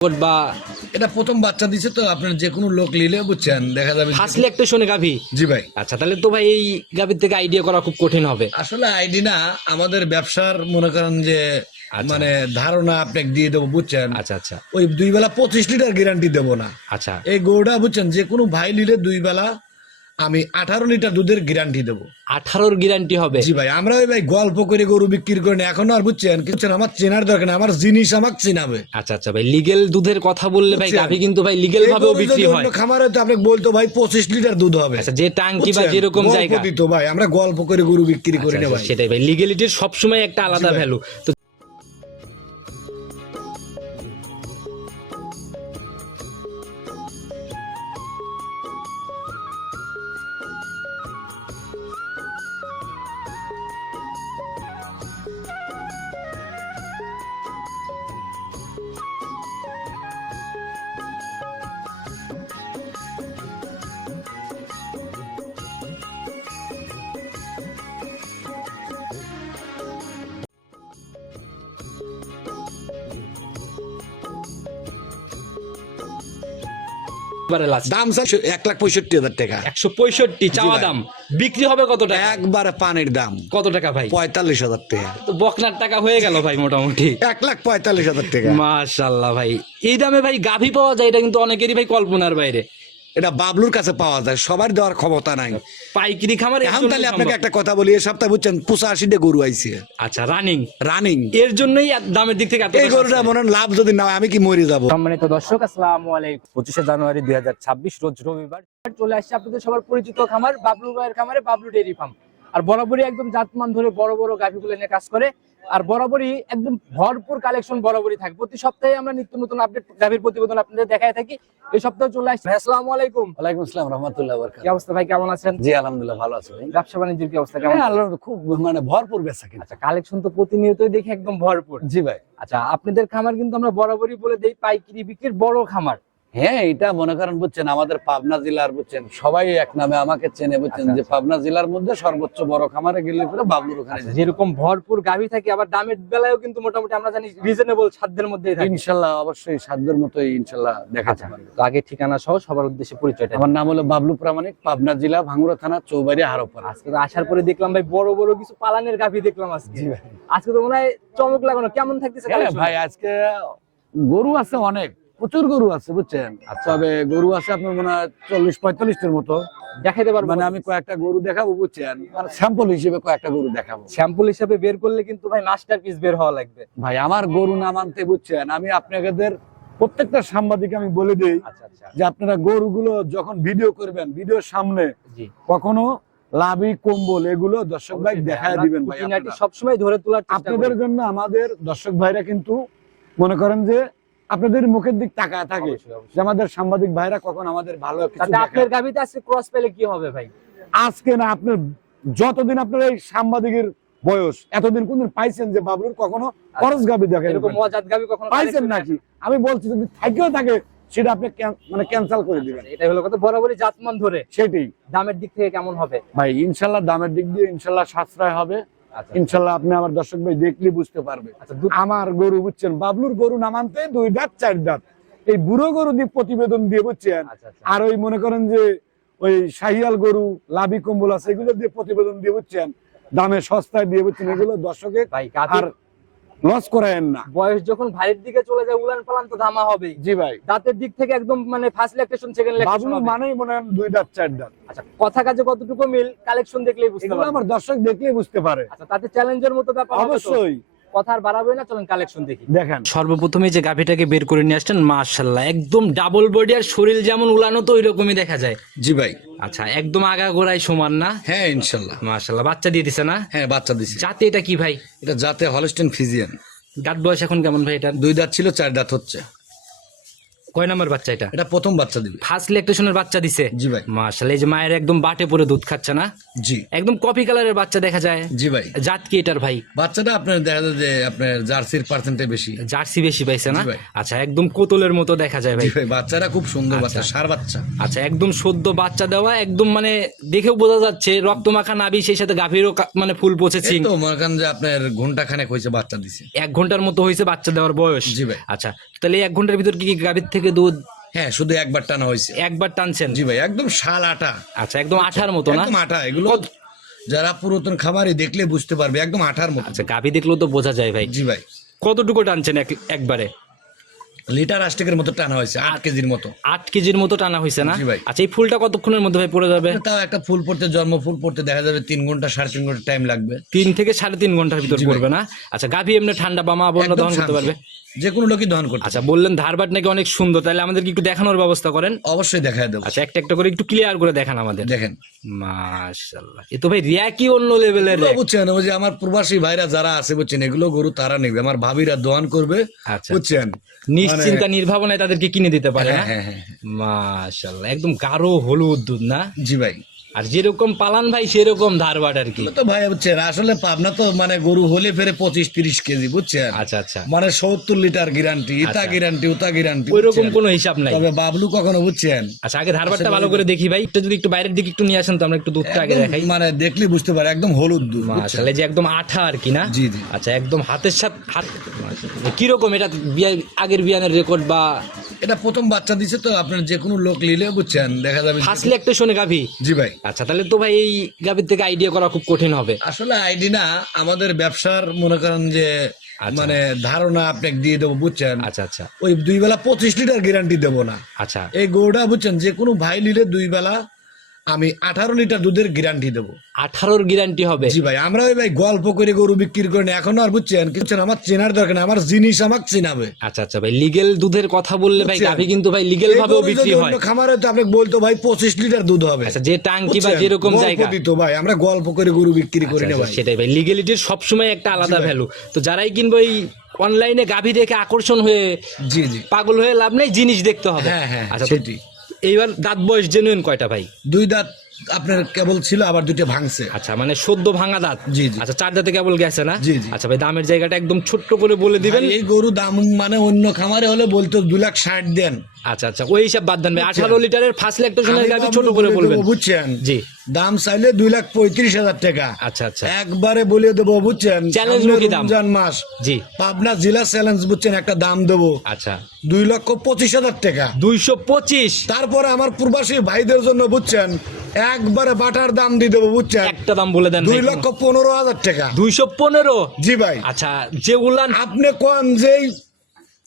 বা এটা প্রথম বাচ্চা দিছে তো আপনার যে কোনো লোক নিলে বুঝছেন দেখা যাবে হাসলে একটা শোনে গাভী। জি ভাই। আচ্ছা, তাহলে তো ভাই এই গাভীর থেকে আইডিয়া করা খুব কঠিন হবে। আসলে আইডি না, আমাদের ব্যবসার মনে করেন যে আচ্ছা। মানে ধারণা আপনাকে দিয়ে দেবো বুঝছেন। আচ্ছা আচ্ছা ওই 2 বেলা 25 লিটার গ্যারান্টি দেবো না। আচ্ছা এই গরুটা বুঝছেন যে কোনো ভাই নিলে 2 বেলা আমি 18 লিটার দুধের গ্যারান্টি দেবো। 18-র গ্যারান্টি হবে? জি ভাই, আমরা ওই ভাই গল্প করে গরু বিক্রি করি না এখন আর বুঝছেন কিছু আমার চেনার দরকার নেই, আমার জিনিস আমাকে চিনাবে। আচ্ছা আচ্ছা ভাই, লিগেল দুধের কথা বললে ভাই গাভী কিন্তু ভাই লিগেল ভাবেও বিক্রি হয়। খামারে তো আপনি বলতো ভাই 25 লিটার দুধ হবে। আচ্ছা, যে টাঙ্কি বা যেরকম জায়গা দিত ভাই, আমরা গল্প করে গরু বিক্রি করি না ভাই। সেটাই ভাই, লিগেলিটির সবসময় একটা আলাদা ভ্যালু। তো দাম স্যার 1,65,000 টাকা। 165 চাওয়া দাম, বিক্রি হবে কত টাকা? একবারে পানির দাম। কত টাকা ভাই? 45,000 টাকা। তো বকনার টাকা হয়ে গেল ভাই মোটামুটি। 1,45,000 টাকা। মাশাআল্লাহ ভাই, এই দামে ভাই গাভী পাওয়া যায়, এটা কিন্তু অনেকেরই ভাই কল্পনার বাইরে। এটা বাবলুর কাছে পাওয়া যায়, সবার দেওয়ার ক্ষমতা নাই। পাইকারি খামারে এখন তাহলে আপনাকে একটা কথা বলি, এই সপ্তাহে বুঝছেন 85টা গরু আইছে। আচ্ছা, রানিং রানিং, এর জন্যই দামের দিক থেকে এই গরুটা মনে লাভ যদি না হয় আমি কি মরে যাব। সম্মানিত দর্শক, আসসালামু আলাইকুম। 25শে জানুয়ারি 2026 রোজ রবিবার চলে আসছে আপনাদের সবার পরিচিত খামার বাবলু ভাইয়ের খামারে, বাবলু ডেইরি ফার্ম। আর বরাবরই একদম জাতমান ধরে বড় বড় গাভীগুলো নিয়ে কাজ করে, আর বরাবরই একদম ভরপুর কালেকশন বরাবরই থাকে। প্রতি সপ্তাহে আমরা নিত্য নতুন আপডেট গাভীর প্রতিবেদন আপনাদের দেখায় থাকি। এই সপ্তাহে চলে আসছে। আসসালামু আলাইকুম। ওয়ালাইকুম আসসালাম রাহমাতুল্লাহি ওয়া বারাকাতুহু। কি অবস্থা ভাই, কেমন আছেন? জি আলহামদুলিল্লাহ ভালো আছি ভাই। ব্যবসা বাণিজ্যের কি অবস্থা কেমন? হ্যাঁ, আল্লাহর খুব মানে ভরপুর বেচা কিনা। আচ্ছা, কালেকশন তো প্রতিনিয়তই দেখি একদম ভরপুর। জি ভাই। আচ্ছা, আপনাদের খামার কিন্তু আমরা বরাবরই বলে দেই পাইকারি বিক্রির বড় খামার। হ্যাঁ, এটা মনে করেন বুঝছেন আমাদের পাবনা জেলার বুঝছেন সবাই এক নামে আমাকে চেনে বুঝছেন, যে পাবনা জেলার মধ্যে সর্বোচ্চ বড় খামারে গেলে পরে বাবলুর ওখানে যাই। যেরকম ভরপুর গাভী থাকে, আবার দামের বেলায়ও কিন্তু মোটামুটি আমরা জানি রিজনেবল সাধ্যের মধ্যেই থাকে। ইনশাআল্লাহ অবশ্যই সাধ্যের মতোই ইনশাআল্লাহ দেখাতে পারবো। তো আগে ঠিকানা সহ সবার উদ্দেশ্যে পরিচয়টা। আমার নাম হলো বাবলু প্রামাণিক, পাবনা জেলা ভাঙ্গুড়া থানা চৌবাড়ি হারোপাড়া। আজকে তো আসার পরে দেখলাম ভাই বড় বড় কিছু পালানের গাভী দেখলাম আজকে। জি ভাই। আজকে তো মনে হয় চমক লাগানো, কেমন থাকতেছে হ্যাঁ collection? ভাই, আজকে গরু আছে অনেক, প্রচুর গরু আছে বুঝছেন। তবে গরু আছে আপনার মনে হয় 40-45টার মতো। দেখাইতে পারবো মানে আমি কয়েকটা গরু দেখাবো বুঝছেন, মানে স্যাম্পল হিসেবে কয়েকটা গরু দেখাবো। স্যাম্পল হিসেবে বের করলে কিন্তু ভাই মাস্টারপিস বের হওয়া লাগবে। ভাই আমার গরু না মানতে বুঝছেন, আমি আপনাদের প্রত্যেকটা সাংবাদিক আমি বলে দেই আচ্ছা আচ্ছা যে আপনারা গরুগুলো যখন ভিডিও করবেন, ভিডিওর সামনে জি, কখনো লাভি কম্বল এগুলো দর্শক ভাই দেখায় দিবেন ভাই। খুঁটিনাটি সবসময় ধরে তোলার চেষ্টা আপনাদের করি। জন্য আমাদের দর্শক ভাইরা কিন্তু মনে করেন যে আপনাদের মুখের দিক তাকায় থাকে, অবশ্যই, অবশ্যই। যে আমাদের সাংবাদিক ভাইরা কখন আমাদের ভালো কিছু তাতে দেখায়। আপনার গাভীতে আজকে ক্রস পেলে কি হবে ভাই? আজকে না, আপনার যতদিন আপনার এই সাংবাদিকের বয়স এতদিন কোনদিন পাইছেন যে বাবলুর কখনো খরচ গাবি দেখে এরকম মজাদ গাভী কখনো পাইছেন collection নাকি? আমি বলছি যদি থাকেও থাকে সেটা আপনি মানে ক্যান্সেল করে দিবেন। এটাই হলো কথা, বরাবরই জাতমান ধরে। সেটাই দামের দিক থেকে কেমন হবে ভাই, ইনশাল্লাহ দামের দিক দিয়ে ইনশাল্লাহ সাশ্রয় হবে। আচ্ছা ইনশাল্লাহ আপনি আমার দর্শক ভাই দেখলে বুঝতে পারবে। আচ্ছা, আমার গরু বুঝছেন, বাবলুর গরু না মানতে 2 দাঁত 4 দাঁত, এই বুড়ো গরু দিয়ে প্রতিবেদন দিয়ে বুঝছেন, আচ্ছা আচ্ছা আর ওই মনে করেন যে ওই শাহিয়াল গরু লাভি কম্বল আছে এগুলো দিয়ে প্রতিবেদন দিয়ে বুঝছেন, দামে সস্তায় দিয়ে বুঝছেন, এগুলো দর্শকের ভাই আর গাভীর লস করায়েন না। বয়স যখন ভাইয়ের দিকে চলে যায় উলান পালান তো ধামা হবে। জি ভাই, দাঁতের দিক থেকে একদম মানে first lactation second Bablu lactation মানেই মনে হয় 2 দাঁত 4 দাঁত। আচ্ছা, কথা কাজে কতটুকু মিল কালেকশন দেখলেই বুঝতে এগুলো পারবেন। আমার দর্শক দেখলেই বুঝতে পারে। আচ্ছা, তাতে চ্যালেঞ্জের মতো ব্যাপার হবে তো? অবশ্যই কথা আর বাড়াবে না, চলেন কালেকশন দেখি। দেখেন। সর্বপ্রথমে যে গাভীটাকে বের করে নিয়ে আসছেন, মাশাআল্লাহ একদম ডাবল বডি, আর শরীর যেমন উলানো তো ওই রকমই দেখা যায়। জি ভাই। আচ্ছা, একদম আগা গোড়ায় সমান না? হ্যাঁ ইনশাল্লাহ। মাশাআল্লাহ, বাচ্চা দিয়ে দিছে না? হ্যাঁ বাচ্চা দিছে। জাতে এটা কি ভাই? এটা জাতে হলস্টেইন ফ্রিজিয়ান। দাঁত বয়স এখন কেমন ভাই এটা? 2 দাঁত ছিল 4 দাঁত হচ্ছে। কয় নাম্বার বাচ্চা এটা? এটা প্রথম বাচ্চা দিবে। ফার্স্ট ল্যাকটেশনের বাচ্চা দিছে? জি ভাই। মাশাআল্লাহ, এই যে মায়ের একদম বাটে পরে দুধ খাচ্ছে না? জি একদম কপি কালারের বাচ্চা দেখা যায়। জি ভাই। জাত কি এটার ভাই? বাচ্চাটা আপনার দেখা যায় যে আপনার জার্সির পার্সেন্টেজ বেশি। জার্সি বেশি পাইছে না? জি ভাই। আচ্ছা, একদম কোতলের মতো দেখা যায় ভাই। জি ভাই, বাচ্চাটা খুব সুন্দর বাচ্চা, ষাঁড় বাচ্চা। আচ্ছা, একদম সদ্য বাচ্চা দেওয়া, একদম মানে দেখেও বোঝা যাচ্ছে রক্তমাখা নাভি, সেই সাথে গাভীরও মানে ফুল পচেছি। এই তো মনে করেন যে আপনার ঘন্টা খানেক হয়েছে বাচ্চা দিছে। 1 ঘন্টার মতো হয়েছে বাচ্চা দেওয়ার বয়স? জি ভাই। আচ্ছা, তাহলে 1 ঘন্টার ভিতর কি গাভীর থেকে দুধ হ্যাঁ, শুধু একবার টানা হয়েছে। একবার টানছেন? জি ভাই, একদম শাল আটা। আচ্ছা, একদম আঠার মতো না? একদম আটা। এগুলো যারা পুরাতন খামারি দেখলে বুঝতে পারবে, একদম আঠার মতো। আচ্ছা, গাভী দেখলেও তো বোঝা যায় ভাই। জি ভাই। কতটুকু টানছেন একবারে? লিটার 8 মতো টানা হয়েছে, 8 কেজির মতো। 8 কেজির মতো টানা হয়েছে না? জি ভাই। আচ্ছা, এই ফুলটা কতক্ষণের মধ্যে ভাই পড়ে যাবে? তাও একটা ফুল পড়তে, জন্ম ফুল পড়তে দেখা যাবে 3 ঘন্টা 3.5 ঘন্টা টাইম লাগবে। 3 থেকে 3.5 ঘন্টার ভিতর জি ভাই। পড়বে না? আচ্ছা, গাভী এমনি ঠান্ডা বা মা বন্ধ একদম দহন করতে শান্ত। পারবে? যে কোনো লোকই দহন করতে আচ্ছা, বললেন ধারবাট নাকি অনেক সুন্দর, তাহলে আমাদেরকে একটু দেখানোর ব্যবস্থা করেন। অবশ্যই দেখায় দেবো। আচ্ছা, একটা একটা করে একটু ক্লিয়ার করে দেখান আমাদের। দেখেন, মাশাআল্লাহ, এ তো ভাই রিয়াকি অন্য লেভেলের। এগুলো বুঝছেন, ওই যে আমার প্রবাসী ভাইরা যারা আছে বুঝছেন, এগুলো গরু তারা নেবে, আমার ভাবিরা দোয়ান করবে। আচ্ছা, বুঝছেন, নিশ্চিন্তা নির্ভাবনায় তাদেরকে কিনে দিতে পারে না? হ্যাঁ হ্যাঁ। মাশাআল্লাহ, একদম গাঢ় হলুদ দুধ না? জি ভাই। আর যেরকম পালান ভাই সেরকম ধারবাট আর কি। তো ভাই বুঝছেন, আসলে পাবনা তো মানে গরু হলে ফেরে 25-30 কেজি, বুঝছেন। আচ্ছা আচ্ছা, মানে 70 লিটার গ্যারান্টি, ইতা গ্যারান্টি, ওটা গ্যারান্টি, ওইরকম কোনো হিসাব নাই। তবে বাবলু কখনো বুঝছেন। আচ্ছা, আগে ধারবাটটা ভালো করে দেখি ভাই, একটু যদি একটু বাইরের দিকে একটু নিয়ে আসেন তো আমরা একটু দুধটা আগে একদম দেখাই। মানে দেখলে বুঝতে পারে, একদম হলুদ দুধ, বুঝছেন? মাশাআল্লাহ, যে একদম আঠা আর কি না? জি জি। আচ্ছা, একদম হাতের সাথে হাত। কিরকম এটা আগের বিয়ানের রেকর্ড বা? এটা প্রথম বাচ্চা দিছে তো, আপনার যে কোনো লোক নিলে বুঝছেন দেখা যাবে। ফার্স্ট ল্যাকটেশনে গাভী? জি ভাই। আচ্ছা, তাহলে তো ভাই এই গাভীর থেকে আইডিয়া করা খুব কঠিন হবে। আসলে আইডি না, আমাদের ব্যবসার মনে করেন যে মানে ধারণা আপনাকে দিয়ে দেবো, বুঝছেন। আচ্ছা আচ্ছা ওই 2 বেলা 25 লিটার গ্যারান্টি দেবো না। আচ্ছা, এই গরুটা বুঝছেন, যে কোনো ভাই নিলে 2 বেলা আমি 18 লিটার দুধের গ্যারান্টি দেবো। 18-র গ্যারান্টি হবে? জি ভাই। আমরা ওই ভাই গল্প করে গরু বিক্রি করি না এখন, আর বুঝছেন বুঝছেন, আমার চেনার দরকার নেই, আমার জিনিস আমাকে চিনাবে। আচ্ছা আচ্ছা ভাই, লিগেল দুধের কথা বললে ভাই বুঝছেন? গাভী কিন্তু ভাই লিগেল ভাবেও বিক্রি হয়। খামারে তো আপনি বলতো ভাই 25 লিটার দুধ হবে। আচ্ছা, যে টাঙ্কি বা বুঝছেন? যেরকম গল্প জায়গা দিত ভাই, আমরা গল্প করে গরু বিক্রি করি না আচ্ছা, ভাই। সেটাই ভাই, লিগেলিটির সবসময় একটা আলাদা ভাই। ভ্যালু। তো যারাই কিনবো এই অনলাইনে গাভী দেখে আকর্ষণ হয়ে জি জি। পাগল হয়ে লাভ নেই, জিনিস দেখতে হবে। হ্যাঁ হ্যাঁ, আচ্ছা, তো সেটি। এইবার দাঁত বয়স জেনুইন কয়টা ভাই? 2 দাঁত আপনার কেবল ছিল, আবার 2টা ভাঙছে। আচ্ছা, মানে সদ্য ভাঙা দাঁত? জি জি। আচ্ছা, 4 দাঁতে কেবল গেছে না? জি জি। আচ্ছা ভাই, দামের জায়গাটা একদম ছোট্ট করে বলে দিবেন। ভাই, এই গরু দাম মানে অন্য খামারে হলে বলতো 2,60,000 দেন। আচ্ছা আচ্ছা, ওই হিসাব বাদ দেন ভাই। 18 লিটারের ফার্স্ট ল্যাকটেশনের গাভী ছোট আমি করে বলে বলবেন। দেবো, বুঝছেন। জি। দাম চাইলে 2,35,000 টাকা। আচ্ছা আচ্ছা, একবারে বলে দেবো, বুঝছেন। চ্যালেঞ্জ সামনে মুখী দাম। রমজান মাস, জি। পাবনা জেলা চ্যালেঞ্জ, বুঝছেন, একটা দাম দেবো আচ্ছা, 2,25,000 টাকা। 225? তারপরে আমার প্রবাসী ভাইদের জন্য, বুঝছেন, একবারে বাটার দাম দিয়ে দেবো, বুঝছেন। একটা দাম বলে দেন ভাই। 2,15,000 টাকা। 215? জি ভাই। আচ্ছা, যেগুলা আপনি কোন যে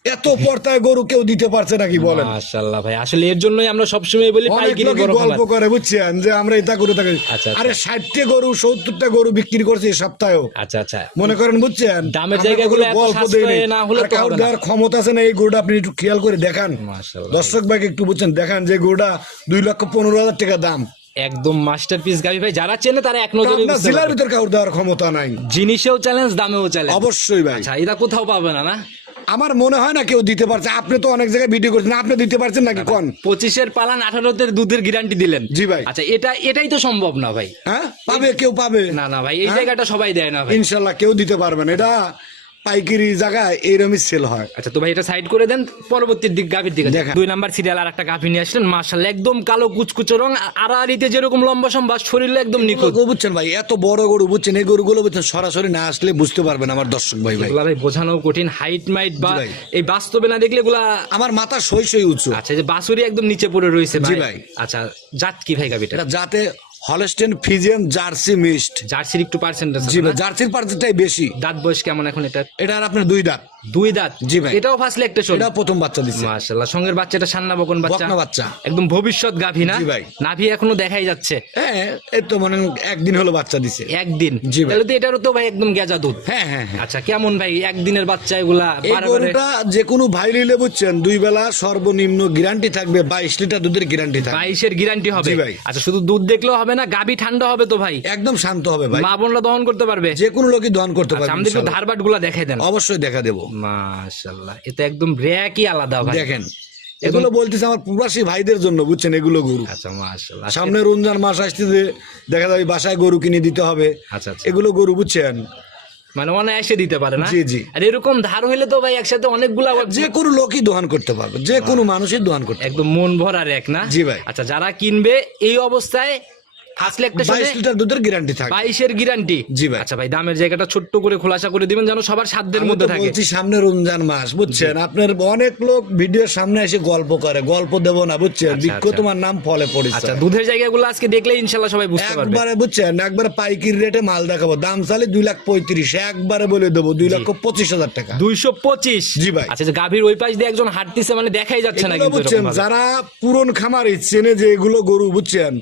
এত পর্তায় গরু কেউ দিতে পারছে নাকি বলেন? মাশাআল্লাহ ভাই, আসলে এর জন্যই আমরা সবসময় বলি অনেক পাইকারি লোকে বড় গল্প খামার। করে, বুঝছেন, যে আমরা এটা করে থাকি। আচ্ছা, আরে 60টা গরু 70টা গরু বিক্রি করছে এই সপ্তাহেও, আচ্ছা আচ্ছা, মনে করেন, বুঝছেন। দামের আমরা জায়গাগুলো কোনো এত গল্প সাশ্রয় দেই না হলে আর তো কারোর হবে না। দেওয়ার ক্ষমতা আছে না। এই গরুটা আপনি একটু খেয়াল করে দেখান, মাশাআল্লাহ। দর্শক ভাইকে একটু, বুঝছেন, দেখান যে গরুটা 2,15,000 টাকা দাম। একদম মাস্টারপিস গাভী ভাই, যারা চেনে তারা এক নজরে আপনার বুঝতে জেলার পারবে। ভিতর কারোর দেওয়ার ক্ষমতা নাই। জিনিসেও চ্যালেঞ্জ, দামেও চ্যালেঞ্জ। অবশ্যই ভাই। আচ্ছা, এটা কোথাও পাবে না? না, আমার মনে হয় না কেউ দিতে পারছে। আপনি তো অনেক জায়গায় ভিডিও করছেন, আপনি দিতে পারছেন নাকি কোন? 25-এর পালান 18-তে দুধের গ্যারান্টি দিলেন। জি ভাই। আচ্ছা, এটাই তো সম্ভব না ভাই। হ্যাঁ, পাবে, কেউ পাবে না না ভাই, এই হ্যাঁ? জায়গাটা সবাই দেয় না ভাই। ইনশাল্লাহ কেউ দিতে পারবেন, এটা পাইকারি জায়গায় এইরকমই সেল হয়। আচ্ছা, তো ভাই এটা সাইড করে দেন, পরবর্তী দিক গাভীর দিকে দেখান। 2 নাম্বার সিরিয়াল আর একটা গাভী নিয়ে আসলেন। মাশাআল্লাহ, একদম কালো কুচকুচে রং, আড়াআড়িতে যেরকম লম্বা সম্বা, শরীরে একদম নিখুঁত। গরু, বুঝছেন ভাই, এত বড় গরু, বুঝছেন, এই গরুগুলো, বুঝছেন, সরাসরি না আসলে বুঝতে পারবেন আমার দর্শক ভাই। ভাই, এগুলা ভাই বোঝানো কঠিন, হাইট মাইট বা জি ভাই। এই বাস্তবে না দেখলে এগুলা। আমার মাথা সই সই উঁচু। আচ্ছা, যে বাসুরি একদম নিচে পড়ে রয়েছে জি ভাই। ভাই। আচ্ছা, জাত কি ভাই গাভীটা? এটা যাতে হলস্টেন ফিজিয়ান জার্সি মিক্সড। জার্সির একটু পার্সেন্টেজ জি ভাই, জার্সির পার্সেন্টটাই বেশি। দাঁত বয়স কেমন এখন এটা? এটা আর আপনার 2 দাঁত। 2 দাঁত? জি ভাই। এটাও ফার্স্ট ল্যাকটেশন? এটা প্রথম বাচ্চা দিচ্ছে। মাশাআল্লাহ, সঙ্গের বাচ্চাটা সান্না বকন বাচ্চা? বকনা বাচ্চা। একদম ভবিষ্যৎ গাভী না? জি ভাই। নাভি এখনো দেখাই যাচ্ছে। হ্যাঁ, এই তো মানে একদিন হলো বাচ্চা দিছে। একদিন? জি ভাই। তাহলে তো এটারও তো ভাই একদম গেজা দুধ। হ্যাঁ হ্যাঁ হ্যাঁ। আচ্ছা, কেমন ভাই একদিনের বাচ্চা এগুলা? এই গরুটা যে কোনো ভাই নিলে, বুঝছেন, 2 বেলা সর্বনিম্ন গ্যারান্টি থাকবে, 22 লিটার দুধের গ্যারান্টি থাকবে। 22-এর গ্যারান্টি হবে? জি ভাই। আচ্ছা, শুধু দুধ দেখলেও হবে না, গাভী ঠান্ডা হবে তো ভাই? একদম শান্ত হবে ভাই, মা বোনরা দহন করতে পারবে? যে কোনো লোকই দহন করতে আচ্ছা, পারবে। আমাদের একটু ইনশাআল্লাহ। ধারবাট গুলা দেখাই দেন। অবশ্যই দেখা দেবো। মাশাআল্লাহ, এটা একদম র্যাকই আলাদা ভাই। দেখেন, এগুলো বলতেছে আমার প্রবাসী ভাইদের জন্য, বুঝছেন, এগুলো গরু। আচ্ছা মাশাআল্লাহ। সামনে রমজান মাস আসতেছে, দেখা যাবে বাসায় গরু কিনে দিতে হবে, আচ্ছা আচ্ছা, এগুলো গরু, বুঝছেন। মানে অনায়াসে দিতে পারে না? জি জি। আর এরকম ধার হইলে তো ভাই একসাথে অনেকগুলা যে কোনো লোকই দোকান করতে পারবে, যে কোনো মানুষই দোকান করতে পারবে। একদম মন ভরার এক না? জি ভাই। আচ্ছা, যারা কিনবে এই অবস্থায় ফার্স্ট ল্যাকটেশনে 22 লিটার দুধের গ্যারান্টি থাকে। 22 এর গ্যারান্টি? জি ভাই। আচ্ছা ভাই, দামের জায়গাটা ছোট্ট করে খোলাসা করে দিবেন যেন সবার সাধ্যের আমি মধ্যে তো থাকে। বলছি সামনে রমজান মাস, বুঝছেন, আপনার অনেক লোক ভিডিওর সামনে এসে গল্প করে, গল্প দেব না, বুঝছেন, বৃক্ষ আচ্ছা। তোমার নাম ফলে পড়েছে। আচ্ছা, দুধের জায়গাগুলো আজকে দেখলে ইনশাআল্লাহ সবাই বুঝতে পারবে। একবারে, বুঝছেন, একবারে পাইকারি রেটে মাল দেখাবো, দাম চালে 2,35,000, একবারে বলে দেবো 2,25,000 টাকা। 225? জি ভাই। আচ্ছা, যে গাভীর ওই পাশ দিয়ে একজন হাঁটতেছে, মানে দেখাই যাচ্ছে না এগুলো, কিন্তু বুঝছেন, এরকম ভাবে। যারা পুরন খামারি চেনে যে এগুলো গরু, বুঝছেন,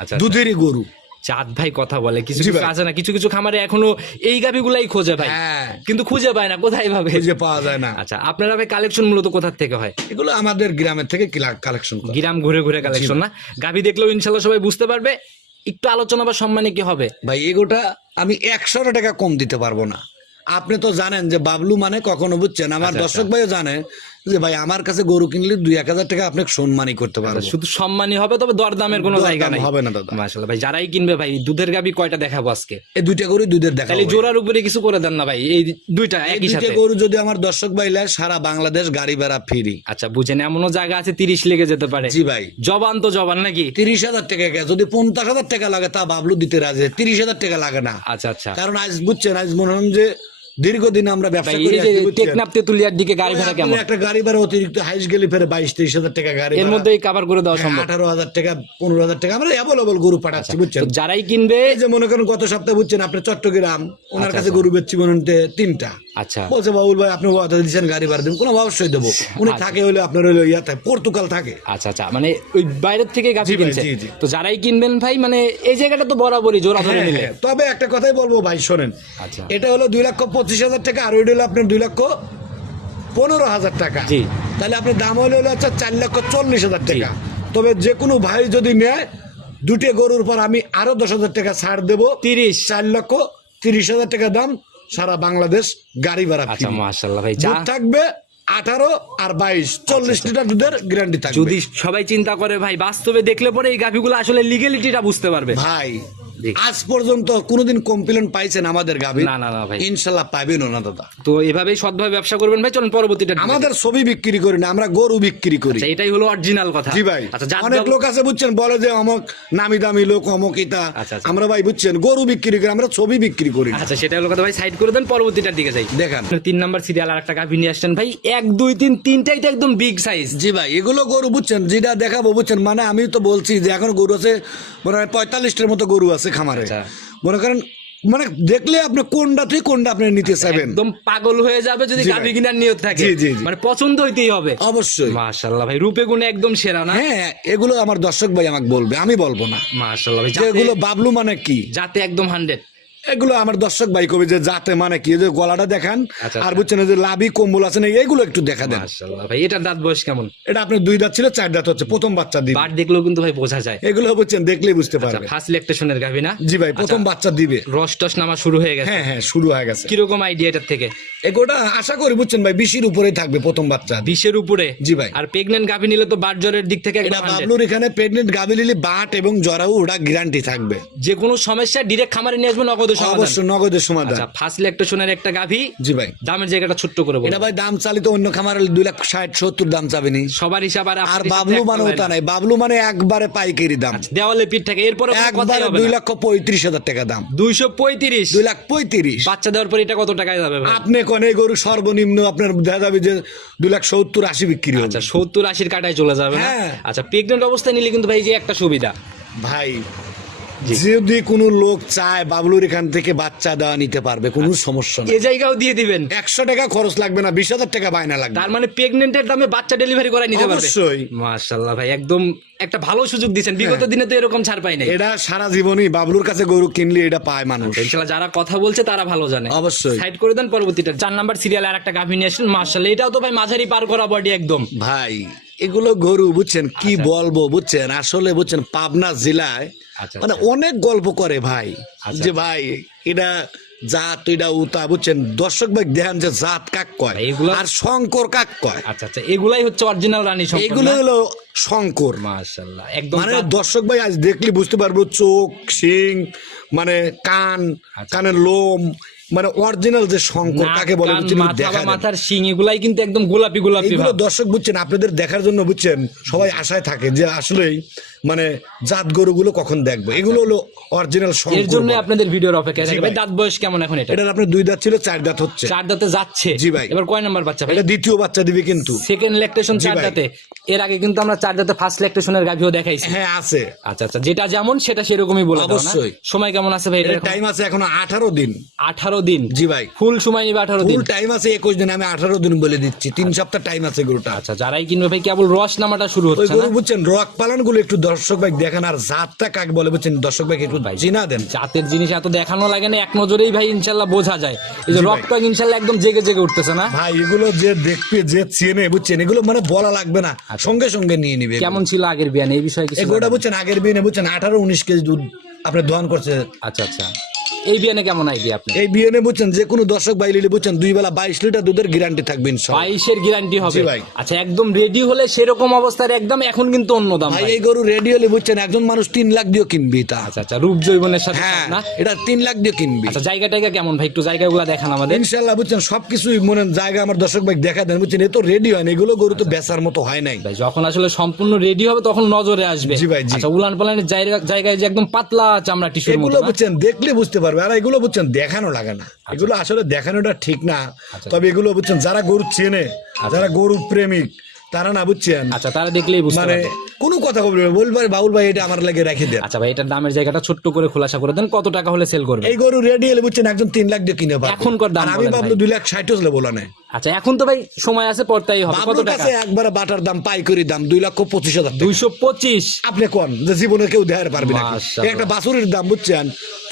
আচ্ছা, দুধেরই গরু। চাঁদ ভাই কথা বলে, কিছু জি কিছু ভাই। আছে না, কিছু কিছু খামারে এখনো এই গাভীগুলাই খোঁজে ভাই, হ্যাঁ, কিন্তু খুঁজে পায় না, কোথায় পাবে? খুঁজে পাওয়া যায় না। আচ্ছা, আপনারা ভাই কালেকশন মূলত কোথা থেকে হয়? এগুলো আমাদের গ্রামের থেকে কালেকশন করে। গ্রাম ঘুরে ঘুরে কালেকশন না? গাভী দেখলেও ইনশাআল্লাহ সবাই বুঝতে পারবে। একটু আলোচনা বা সম্মানে কি হবে? ভাই এগোটা আমি 100 টাকা কম দিতে পারবো না। আপনি তো জানেন যে বাবলু মানে কখনো, বুঝছেন, আমার আচ্ছা, দর্শক ভাইও জানে যে ভাই আমার কাছে গরু কিনলে 2-1,000 টাকা আপনাকে সম্মানই করতে পারবো। শুধু সম্মানই হবে, তবে দরদামের কোনো দরদাম জায়গা নাই? হবে না দাদা। মাশাআল্লাহ ভাই, যারাই কিনবে ভাই, দুধের গাভী কয়টা দেখাবো আজকে? এই দুইটা গরু দুধের দেখা। তাহলে জোড়ার উপরে কিছু করে দেন না ভাই, এই দুইটা এই একই দুইটা সাথে। গরু যদি আমার দর্শক ভাই নেয়, সারা বাংলাদেশ গাড়ি ভাড়া ফ্রি। আচ্ছা, বুঝেন, এমনও জায়গা আছে 30 লেগে যেতে পারে। জি ভাই। জবান তো জবান নাকি? 30,000 টাকা কে, যদি 50,000 টাকা লাগে তা বাবলু দিতে রাজি, 30,000 টাকা লাগে না। আচ্ছা আচ্ছা কারণ আজ, বুঝছেন, আজ মনে হন যে দীর্ঘদিন আমরা ব্যবসা ভাই, করি, এই যে আসছি, বুঝছেন। টেকনাফ তেতুলিয়ার দিকে গাড়ি ভাড়া কেমন? একটা গাড়ি ভাড়া অতিরিক্ত হাইস গেলে ফেরে 22-23,000 টাকা গাড়ি এর ভাড়া। মধ্যেই কভার করে দেওয়া সম্ভব? 18,000 টাকা, 15,000 টাকা আমরা অ্যাভেলেবল গরু পাঠাচ্ছি, বুঝছেন। তো যারাই কিনবে, এই যে মনে করেন গত সপ্তাহে, বুঝছেন, আপনার চট্টগ্রাম, ওনার আচ্ছা, কাছে আচ্ছা। গরু বেচছি মনে হতে 3টা। আচ্ছা বলছে বাবুল ভাই আপনি কথা দিচ্ছেন গাড়ি ভাড়া দেবেন, কোনো অবশ্যই দেবো। উনি থাকে হলে আপনার হলো ইয়াতে পর্তুগাল থাকে। আচ্ছা আচ্ছা, মানে ওই বাইরের থেকে গাভী জি ভাই, কিনছে। জি, জি। তো যারাই কিনবেন ভাই, মানে এই জায়গাটা তো বরাবরই জোড়া ধরে হ্যাঁ, নিলে। হ্যাঁ। তবে একটা কথাই বলবো ভাই, শোনেন, আচ্ছা। এটা হলো 2,25,000 টাকা, আর ওইটা হলো আপনার 2,15,000 টাকা। জি। তাহলে আপনার দাম হলো আচ্ছা 4,40,000 টাকা। তবে যে কোনো ভাই যদি নেয়, দুটো গরুর পর আমি আরো 10,000 টাকা ছাড় দেবো। 30? 4,30,000 টাকা দাম, সারা বাংলাদেশ গাড়ি ভাড়া আচ্ছা free। মাশাআল্লাহ ভাই, দুধ থাকবে 18 আর 22, 40 লিটার দুধের গ্যারান্টি থাকবে। যদি সবাই চিন্তা করে ভাই, বাস্তবে দেখলে পরে এই গাভীগুলো আসলে লিগ্যালিটিটা বুঝতে পারবে। ভাই জি। আজ পর্যন্ত কোনোদিন কমপ্লেন পাইছেন আমাদের গাভী? না না না ভাই, ইনশাল্লাহ পাবেন না দাদা। তো এভাবেই সৎভাবে ব্যবসা করবেন ভাই। চলুন পরবর্তীটা দিকে। আমাদের ছবি বিক্রি করি না, আমরা গরু বিক্রি করি। আচ্ছা, এটাই হলো অরিজিনাল কথা। জি ভাই। আচ্ছা, জাত অনেক ব্যব- লোক আছে, বুঝছেন, বলে যে অমক নামি দামি লোক, অমক ইতা। আচ্ছা, আচ্ছা। আমরা ভাই, বুঝছেন, গরু বিক্রি করি, আমরা ছবি বিক্রি করি না। আচ্ছা, সেটা হলো কথা ভাই, সাইড করে দেন, পরবর্তীটার দিকে যাই। দেখান। 3 নাম্বার সিরিয়াল আর একটা গাভী নিয়ে আসছেন ভাই, 1 2 3 তিনটাই তো একদম বিগ সাইজ। জি ভাই, এগুলো গরু, বুঝছেন, যেটা দেখাবো, বুঝছেন, মানে আমি তো বলছি যে এখন গরু আছে মনে হয় 45টার মতো গরু আছে খামারে। আচ্ছা। মনে করেন, মানে দেখলে আপনি কোনটা থেকে কোনটা আপনি নিতে চাইবেন। একদম পাগল হয়ে যাবে যদি জি ভাই। গাভী কিনার নিয়ত থাকে। জি, জি, জি। মানে পছন্দ হইতেই হবে। অবশ্যই। মাশাআল্লাহ ভাই, রূপে গুণে একদম সেরা না? হ্যাঁ, এগুলো আমার দর্শক ভাই আমাকে বলবে, আমি বলবো না। মাশাআল্লাহ ভাই, যে এগুলো বাবলু মানে কি, যাতে একদম 100। এগুলো আমার দর্শক ভাই কবে যে জাতে মানে কি, এই যে গলাটা দেখান, আচ্ছা, আর আচ্ছা। বুঝছেন এই যে লাভি কম্বল আছে না, এগুলো একটু দেখা দেন। মাশাআল্লাহ ভাই, এটার দাঁত বয়স কেমন? এটা আপনার 2 দাঁত ছিল, 4 দাঁত হচ্ছে, প্রথম বাচ্চা দিবে। বাট দেখলেও কিন্তু ভাই বোঝা যায়। এগুলো বুঝছেন, দেখলেই বুঝতে আচ্ছা, পারবে। ফার্স্ট ল্যাকটেশনের গাভী না? জি ভাই, প্রথম বাচ্চা দিবে। রস টস নামা শুরু হয়ে গেছে? হ্যাঁ হ্যাঁ, শুরু হয়ে গেছে। কিরকম আইডিয়া এটার থেকে? এগুলোটা আশা করি, বুঝছেন ভাই, 20-এর উপরেই থাকবে প্রথম বাচ্চা। 20-এর উপরে? জি ভাই। আর প্রেগন্যান্ট গাভী নিলে তো বাট জ্বরের দিক থেকে এটা একদম 100। বাবলুর এখানে প্রেগনেন্ট গাভী নিলে বাট এবং জরাও ওটা গ্যারান্টি থাকবে। যে কোনো সমস্যা ডিরেক্ট খামারে নিয়ে আসবেন, নগদ সমাধান। অবশ্যই নগদের সমাধান। আচ্ছা, ফার্স্ট ল্যাকটেশনের একটা গাভী, জি ভাই। দামের জায়গাটা ছোট্ট করে বলুন। এটা ভাই দাম চালিত অন্য খামারে 2,60,70 দাম চাবেনি। সবার হিসাব আর আর আপনার হিসাব বাবলু এক মানে পাল্লায় ওটা না। নাই, বাবলু মানে একবারে পাইকারি দাম, দেওয়ালে পিঠ থাকে, এরপরে কোনো কথাই একবারে হবে না। 2,35,000 টাকা দাম। 235? 2,35,000। বাচ্চা দেওয়ার পর এটা কত টাকায় যাবে ভাই? আপনি কোন এই গরু সর্বনিম্ন আপনার দেখা যাবে যে 2,70,80 বিক্রি হবে। আচ্ছা, 70-80 কাটায় চলে যাবে না? হ্যাঁ। আচ্ছা, প্রেগন্যান্ট অবস্থায় নিলে কিন্তু ভাই যে একটা সুবিধা ভাই, জি। যদি কোনো লোক চায় বাবলুর এখান থেকে বাচ্চা দেওয়া নিতে পারবে, কোনো সমস্যা এ নেই। জায়গাও দিয়ে দিবেন। 100 টাকা খরচ লাগবে না, 20,000 টাকা বায়না লাগবে। তার মানে প্রেগন্যান্টের দামে বাচ্চা ডেলিভারি করাই নিতে পারবে? অবশ্যই। মাশাআল্লাহ ভাই, একদম একটা ভালো সুযোগ দিয়েছেন। বিগত দিনে তো এরকম ছাড় পাই নাই। এটা সারা জীবনই বাবলুর কাছে গরু কিনলে এটা পায় মানুষ। ইনশাআল্লাহ যারা কথা বলছে তারা ভালো জানে। অবশ্যই। সাইড করে দেন, পরবর্তীটা 4 নাম্বার সিরিয়ালে আর একটা গাভী নিয়ে আসলেন। মাশাআল্লাহ, এটাও তো ভাই মাঝারি পার করা বডি একদম। ভাই এগুলো গরু, বুঝছেন, কি আচ্ছা। বলবো, বুঝছেন, আসলে বুঝছেন পাবনা জেলায় আচ্ছা, মানে অনেক গল্প করে ভাই, আচ্ছা, যে ভাই এটা জাত তুইটা উতা বুঝছেন, দর্শক ভাই দেখেন যে জাত কাক কয় এগুলো- আর শঙ্কর কাক কয়। আচ্ছা আচ্ছা, এগুলাই হচ্ছে অরিজিনাল রানী শঙ্কর এগুলো না? হলো শঙ্কর। মাশাআল্লাহ, একদম মানে দর্শক ভাই আজ দেখলে বুঝতে পারবো চোখ, শিং, মানে কান, কানের লোম, মানে অরিজিনাল যে শঙ্কর নাক, কাকে বলে কান, বুঝছেন, একটু মাথা দেখা বা দেন। মাথার শিং এগুলাই কিন্তু একদম গোলাপি গোলাপি এইগুলো ভাব। দর্শক বুঝছেন আপনাদের দেখার জন্য বুঝছেন সবাই আশায় থাকে যে আসলেই মানে জাত গরুগুলো কখন দেখবো। এগুলো হলো অরিজিনাল এর শঙ্কর জন্য বলে। আপনাদের ভিডিওর অপেক্ষায় জি থাকে। ভাই। ভাই দাঁত বয়স কেমন এখন এটা? এটার আপনার 2 দাঁত ছিল, 4 দাঁত হচ্ছে। 4 দাঁতে যাচ্ছে। জি ভাই। এবার কয় নাম্বার বাচ্চা ভাই? এটা দ্বিতীয় বাচ্চা দিবে কিন্তু। সেকেন্ড ল্যাকটেশন জি 4 ভাই। দাঁতে। এর আগে কিন্তু আমরা 4 দাঁতে ফার্স্ট ল্যাকটেশনের গাভিও দেখাইছি। হ্যাঁ আছে। আচ্ছা আচ্ছা, যেটা যেমন সেটা সেরকমই বলে দাও না? অবশ্যই। সময় কেমন আছে ভাই এটা? টাইম আছে এখনো 18 দিন। 18 দিন। জি ভাই। ফুল সময় নিবে 18 দিন। ফুল টাইম আছে 21 দিন, আমি 18 দিন বলে দিচ্ছি, 3 সপ্তাহ টাইম আছে গরুটা। আচ্ছা, যারাই কিনবে ভাই কেবল রস নামাটা শুরু ওই হচ্ছে গরু না? বুঝছেন রক পালন গুলো একটু দর্শক ভাই দেখেন, আর জাতটা কাকে বলে বুঝছেন দর্শক ভাই একটু চিনা দেন। জাতের জিনিস এত দেখানো লাগে না, এক নজরেই ভাই ইনশাল্লাহ বোঝা যায়। এই যে জি ভাই। রক্ত ইনশাল্লাহ একদম জেগে জেগে উঠতেছে না? ভাই এগুলো যে দেখবে যে চেনে বুঝছেন, এগুলো মানে বলা লাগবে না, সঙ্গে সঙ্গে নিয়ে নিবে। কেমন ছিল আগের বিয়ান এই বিষয়ে কিছু এই গরুটা জানেন? বুঝছেন আগের বিয়ে বুঝছেন 18-19 কেজি দুধ আপনার দহন করছে। আচ্ছা আচ্ছা, এই বিয়ানে কেমন আইডিয়া আপনি? এই বিয়ে বুঝছেন যে কোনো দর্শক ভাই লিলে বুঝছেন 2 বেলা 22 লিটার দুধের গ্যারান্টি থাকবে ইনশাআল্লাহ। 22-এর গ্যারান্টি হবে। জি ভাই। আচ্ছা, একদম রেডি হলে সেরকম অবস্থার একদম, এখন কিন্তু অন্য দাম ভাই ভাই। এই গরু রেডি হলে বুঝছেন একজন মানুষ 3 লাখ দিয়ে কিনবি তা। আচ্ছা আচ্ছা, রূপ জৈবনের সাথে হ্যাঁ না? এটা 3 লাখ দিয়ে কিনবি। আচ্ছা, জায়গা টাইগা কেমন ভাই? একটু জায়গাগুলো দেখান আমাদের। ইনশাআল্লাহ বুঝছেন সবকিছুই মনে জায়গা আমার দর্শক ভাই দেখা দেন বুঝছেন, এ তো রেডি হয় না, এগুলো গরু তো বেচার মতো হয় নাই। ভাই যখন আসলে সম্পূর্ণ রেডি হবে তখন নজরে আসবে। জি ভাই, জি। আচ্ছা, উলান পালানের জায়গায় যে একদম পাতলা চামড়া টিস্যুর মতো এগুলো না? বুঝছেন দেখলে বুঝতে পারবে, আর এগুলো বুঝছেন দেখানো লাগে না, এগুলো আসলে দেখানোটা ঠিক না। তবে এগুলো বুঝছেন যারা গরু চেনে, যারা গরু প্রেমিক, তারা না বুঝছেন আচ্ছা, তারা দেখলেই বুঝতে মানে পারবে। কোনো কথা বলবে বলবে বাউল ভাই এটা আমার লাগে রেখে দেন। আচ্ছা ভাই, এটার দামের জায়গাটা ছোট্ট করে খোলাসা করে দেন, কত টাকা হলে সেল করবে? এই গরু রেডি হলে বুঝছেন একজন 3 লাখ দিয়ে কিনে পারবে। এখনকার দাম আর আমি বলেন ভাবলো ভাই। 2,60,000 হলে বলা নেই। আচ্ছা, এখন তো ভাই সময় আছে, পড়তাই হবে। কত বাবুর টাকা? কাছে একবারে বাটার দাম পাইকারি দাম 2,25,000 টাকা। 225। আপনি কোন যে জীবনে কেউ দেখার পারবে না। মাশাআল্লাহ। একটা বাছুরের দাম বুঝছেন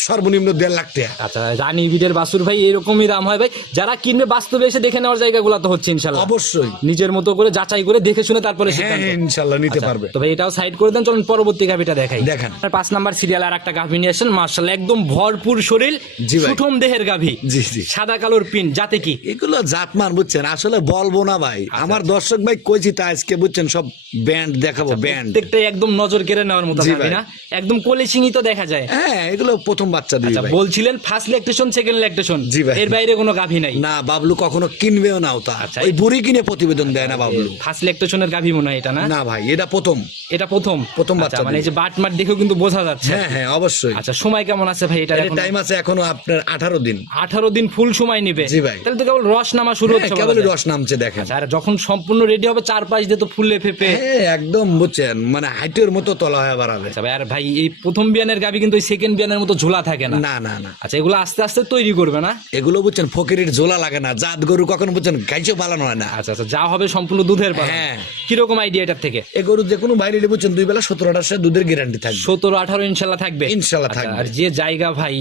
সর্বনিম্ন 1.5 লাখ টাকা। আচ্ছা, রানী বিডের বাসুর ভাই এরকমই দাম হয় ভাই। যারা কিনবে বাস্তবে এসে দেখে নেওয়ার জায়গাগুলো তো হচ্ছে ইনশাল্লাহ। অবশ্যই। নিজের মতো করে যাচাই করে দেখে শুনে তারপরে হ্যাঁ সিদ্ধান্ত। হ্যাঁ ইনশাআল্লাহ নিতে আচ্ছা, পারবে। তো ভাই এটাও সাইড করে দেন, চলুন পরবর্তী গাভিটা দেখাই। দেখান। 5 নাম্বার সিরিয়াল আর একটা গাভি নিয়ে আসেন, মাশাআল্লাহ একদম ভরপুর শরীর, জি ভাই। সুঠম দেহের গাভি, জি জি। সাদা কালোর পিন, যাতে কি? এগুলো জাতমান বুঝছেন আসলে বলবো না ভাই, আচ্ছা, আমার দর্শক ভাই কইছি তা আজকে বুঝছেন সব ব্যান্ড দেখাবো, ব্যান্ড। প্রত্যেকটাই একদম নজর কেড়ে নেওয়ার মতো জি গাভি ভাই। না? একদম কোলেশিংই তো দেখা যায়। হ্যাঁ এগুলো প্রথম বাচ্চা দিই আচ্ছা, ভাই। বলছিলেন ফার্স্ট ল্যাকটেশন সেকেন্ড ল্যাকটেশন, জি ভাই। এর বাইরে কোনো গাভি নাই? না বাবলু কখনো কিনবেও না ওটা, আচ্ছা, ওই বুড়ি কিনে প্রতিবেদন দেয় না বাবলু। ফার্স্ট ল্যাকটেশনের গাভি মনে হয় এটা না? না ভাই এটা প্রথম। এটা প্রথম প্রথম আচ্ছা, বাচ্চা মানে এই দিবে। যে বাট মাট দেখেও কিন্তু বোঝা যাচ্ছে। হ্যাঁ হ্যাঁ অবশ্যই। আচ্ছা, সময় কেমন আছে ভাই এটা? এর টাইম আছে এখনো আপনার 18 দিন। 18 দিন ফুল সময় নিবে। জি ভাই। তাহলে তো কেবল রস নামা শুরু হ্যাঁ, হচ্ছে। কেবল বলা যায়। রস নামছে দেখেন। আচ্ছা, আর যখন সম্পূর্ণ রেডি হবে 4-5 দিয়ে তো ফুলে ফেপে। হ্যাঁ একদম বুঝছেন মানে হাইটের মতো তলা হয়ে বাড়াবে। আচ্ছা ভাই, আর ভাই এই প্রথম বিয়ানের গাভি কিন্তু ওই সেকেন্ড বিয়ানের মতো ঝোলা থাকে না। না না না আচ্ছা, এগুলো আস্তে আস্তে তৈরি করবে না? এগুলো বুঝছেন ফকিরের ঝোলা লাগে না, জাত গরু কখনো বুঝছেন গাইছে পালানো হয় না। আচ্ছা আচ্ছা, যা হবে সম্পূর্ণ দুধের পালন। হ্যাঁ। কিরকম আইডিয়া এটার থেকে? এই গরু যে কোনো বাইরে বুঝছেন 2 বেলা 17-18 দুধের গ্যারান্টি থাকবে। 17-18 ইনশাল্লাহ থাকবে। ইনশাল্লাহ আচ্ছা, থাকবে। আর যে জায়গা ভাই,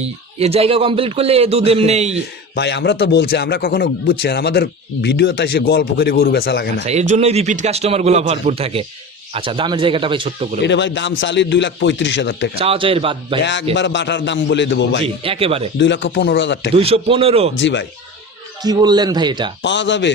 এ জায়গা কমপ্লিট করলে এ দুধ এমনি। ভাই আমরা তো বলছি আমরা কখনো বুঝছেন আমাদের ভিডিও তাই সে গল্প করে গরু বেচা লাগে না। আচ্ছা, এর জন্যই রিপিট কাস্টমার গুলো ভরপুর থাকে। আচ্ছা, দামের জায়গাটা ভাই ছোট্ট করে এটা ভাই দাম চালি 2,35,000 টাকা। চাওয়া চাইয়ের বাদ ভাই আজকে। একবার বাটার দাম বলে দেবো ভাই, জি, একেবারে 2,15,000 টাকা। 215। জি ভাই কি বললেন ভাই এটা? পাওয়া যাবে,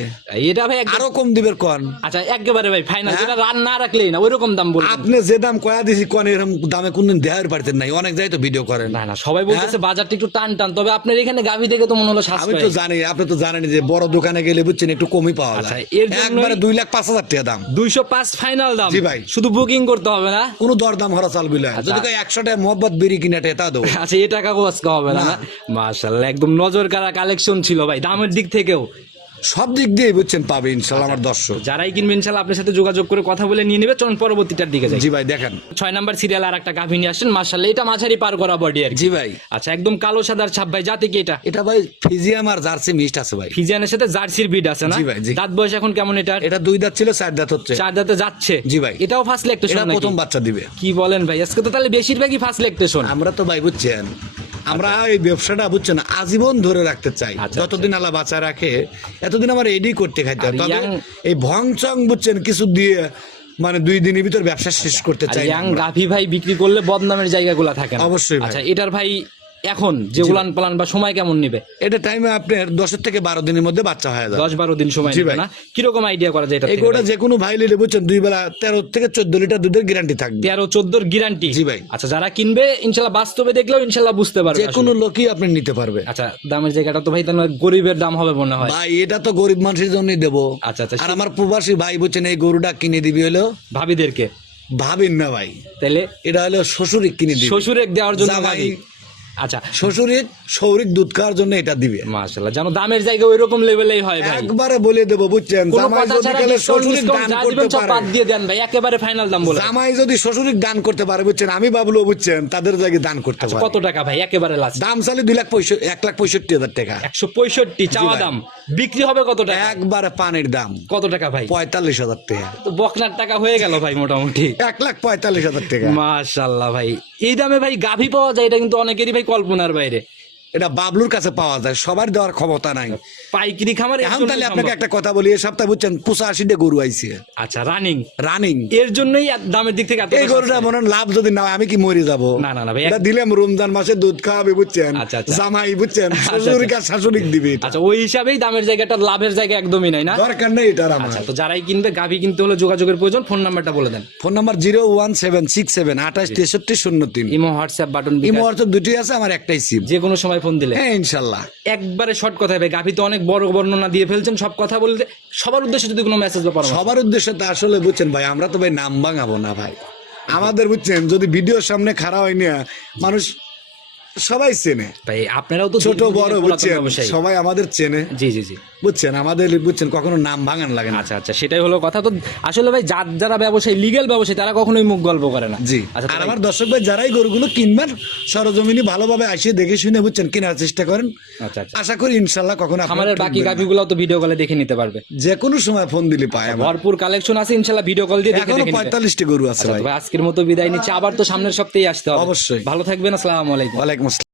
এটা ভাই একদম- আরো কম দিবের কন। আচ্ছা, একেবারে ভাই ফাইনাল, হ্যাঁ? যেটা রান না রাখলেই না ওইরকম দাম বলবেন। আপনি যে দাম কয়া দিছি কোন এরকম দামে কোনদিন দেওয়ার পারতেন নাই, অনেক যাই তো ভিডিও করেন। না না, সবাই বলতেছে বাজারটা একটু টান টান, তবে আপনার এখানে গাভি দেখে তো মনে হলো আমি সাশ্রয়। তো জানি, আপনি তো জানেন যে বড় দোকানে গেলে বুঝছেন একটু কমই পাওয়া আচ্ছা, যায়। এর জন্যই- একবারে 2,05,000 টাকা দাম। 205 ফাইনাল দাম। জি ভাই। শুধু বুকিং করতে হবে না? কোনো দরদাম হরা চাল গুলা যদি কয় 100 টাকা মোহব্বত বিড়ি কিনে টা দেবো। আচ্ছা, এ টাকা খরচ হবে না? না। মাশাআল্লাহ, একদম নজর কাড়া কালেকশন ছিল ভাই, দামের দিক থেকেও। সব দিক দিয়ে বুঝছেন পাবে ইনশাল্লাহ আমার দর্শক। যারাই কিনবে ইনশাআল্লাহ আপনার সাথে যোগাযোগ করে কথা বলে নিয়ে নেবে। চলুন পরবর্তীটার দিকে যাই। জি ভাই দেখেন। 6 নাম্বার সিরিয়াল আর একটা গাভি নিয়ে আসেন, মাশাআল্লাহ এটা মাঝারি পার করা বডি আর কি। জি ভাই আচ্ছা, একদম কালো সাদার ছাপ ভাই, জাতি কি এটা? এটা ভাই ফিজিয়াম আর জার্সি মিক্সড আছে ভাই। ফিজিয়ানের সাথে জার্সির বিড আছে না? জি ভাই, জি। দাঁত বয়স এখন কেমন এটা? এটা 2 দাঁত ছিল 4 দাঁত হচ্ছে। 4 দাঁতে যাচ্ছে। জি ভাই। এটাও ফার্স্ট ল্যাকটেশন এটা নাকি? প্রথম বাচ্চা দিবে। কি বলেন ভাই, আজকে তো তাহলে বেশিরভাগই ফার্স্ট ল্যাকটেশন। আমরা তো ভাই বুঝছেন আমরা এই ব্যবসাটা বুঝছেন আজীবন ধরে রাখতে চাই, আচ্ছা, যতদিন আল্লাহ বাঁচা রাখে এতদিন আমার এডি করতে খাইতে হয়। আর তবে young- এই ভংচং বুঝছেন কিছু দিয়ে মানে 2 দিনের ভিতর ব্যবসা শেষ করতে আর চাই না ইয়াং আমরা। গাভি ভাই বিক্রি করলে বদনামের জায়গাগুলো থাকে না। অবশ্যই ভাই। আচ্ছা, এটার ভাই এখন যে উলান পালান বা সময় কেমন নিবে? এটা টাইমে আপনার 10 থেকে 12 দিনের মধ্যে বাচ্চা হয়ে যাবে। 10-12 দিন সময় জি নিবে ভাই। না? কিরকম আইডিয়া করা যায় এটা? এই গরুটা যে কোনো ভাই নিলে বুঝছেন 2 বেলা 13 থেকে 14 লিটার দুধের গ্যারান্টি থাকবে। 13-14 গ্যারান্টি? জি ভাই। আচ্ছা, যারা কিনবে ইনশাআল্লাহ বাস্তবে দেখলেও ইনশাআল্লাহ বুঝতে পারবে যে কোনো লোকই আপনি নিতে পারবে। আচ্ছা, দামের জায়গাটা তো ভাই তাহলে গরিবের দাম হবে মনে হয়। ভাই এটা তো গরিব মানুষের জন্যই দেবো। আচ্ছা আচ্ছা, আর আমার প্রবাসী ভাই বুঝছেন এই গরুটা কিনে দিবি হলো ভাবিদেরকে ভাবিন না ভাই, তাহলে এটা হলো শ্বশুরে কিনে দিবি। শ্বশুরে দেওয়ার জন্য জামাই, ভাবি। আচ্ছা, শ্বশুরে সৌরিক দুধ খাওয়ার জন্য এটা দিবে। মাশাআল্লাহ, জানো দামের জায়গা ওইরকম লেভেলেই হয় ভাই। একবারে বলে দেবো বুঝছেন, কোনো জামাই কথা যদি ছাড়া গেলে discount শ্বশুরিক দান যা করতে দিবেন সব পারে, বাদ দিয়ে দেন ভাই, একেবারে ফাইনাল দাম বলে। জামাই যদি শ্বশুরিক দান করতে পারে বুঝছেন, আমি বাবলু বুঝছেন তাদের জায়গায় দান করতে আচ্ছা, পারে। কত টাকা ভাই একেবারে লাস্ট? দাম চালি 1,65,000 টাকা। 165 চাওয়া ভাই। দাম, বিক্রি হবে কত টাকা? একবারে পানির দাম কত টাকা ভাই? 45,000 টাকা। তো বকনার টাকা হয়ে গেল ভাই মোটামুটি। 1,45,000 টাকা। মাশাআল্লাহ ভাই, এই দামে ভাই গাভী পাওয়া যায়, এটা কিন্তু অনেকেরই ভাই কল্পনার বাইরে। এটা বাবলুর কাছে পাওয়া যায়, সবার দেওয়ার ক্ষমতা নাই। পাইকারি খামার এর এখন জন্যই তাহলে আপনাকে সম্ভব। একটা কথা বলি, এই সপ্তাহে বুঝছেন 85টা গরু আইছে আচ্ছা, রানিং, রানিং। এর জন্যই দামের দিক থেকে এত এই গরুটা মনে হয় লাভ যদি না হয় আমি কি মরে যাবো? না, না, না ভাই, এটা দিলাম রমজান মাসে দুধ খাওয়াবে বুঝছেন, আচ্ছা, আচ্ছা। জামাই বুঝছেন আচ্ছা, শ্বশুরিক আর শাশুড়িক দিবে এটা। আচ্ছা, ওই হিসাবেই দামের জায়গাটা লাভের জায়গা একদমই নাই না? দরকার নেই এটার আমার। আচ্ছা, তো যারাই কিনবে গাভী কিনতে হলে যোগাযোগের প্রয়োজন, ফোন নাম্বারটা বলে দেন। Phone number 01767 286303। ইমো, হোয়াটসঅ্যাপ, বাটন, ইমো হোয়াটসঅ্যাপ দুটোই আছে, আমার একটাই সিম। যে কোনো সময় ফোন দিলে। হ্যাঁ ইনশাল্লাহ। একবারে শর্ট কথা ভাই, গাভী তো অনেক বড় বর্ণনা দিয়ে ফেলছেন, সব কথা বলতে সবার উদ্দেশ্যে যদি কোনো মেসেজ বা পরামর্শ। সবার উদ্দেশ্য তো আসলে বুঝছেন ভাই, আমরা তো ভাই নাম ভাঙাবো না ভাই। আমাদের বুঝছেন যদি ভিডিওর সামনে খাড়া হয় না, মানুষ সবাই চেনে, ভাই আপনারাও তো ছোট বড় পুরাতন বুঝছেন ব্যবসায়ী। সবাই আমাদের চেনে জি জি জি। বুঝছেন, আমাদের বুঝছেন কখনো নাম ভাঙান লাগে না। আচ্ছা আচ্ছা, সেটাই হলো কথা। তো আসলে ভাই যারা ব্যবসায়ী, লিগ্যাল ব্যবসায়ী, তারা কখনোই মুখ গল্প করে না। জি। আচ্ছা, আর আমার দর্শক ভাই যারাই গরুগুলো কিনবেন সরজমিনি ভালোভাবে আসে দেখে শুনে বুঝছেন কেনার চেষ্টা করেন। আচ্ছা আচ্ছা, আশা করি ইনশাল্লাহ কখনো আপনারা খামারের বাকি ঠকবেন না। গাভীগুলো তো ভিডিও কলে দেখে নিতে পারবে। যে কোনো সময় ফোন দিলে পায় আমার। ভরপুর কালেকশন আছে, ইনশাআল্লাহ ভিডিও কল দিয়ে দেখে এখনো দেখে নিতে। 45টি গরু আছে আচ্ছা, ভাই। তো ভাই আজকের মতো বিদায় নিচ্ছি, আবার তো সামনের সপ্তাহে আসতে হবে। অবশ্যই। ভালো থাকবেন, আসসালামু আলাইকুম। ওয়ালাইকুম আসসালাম।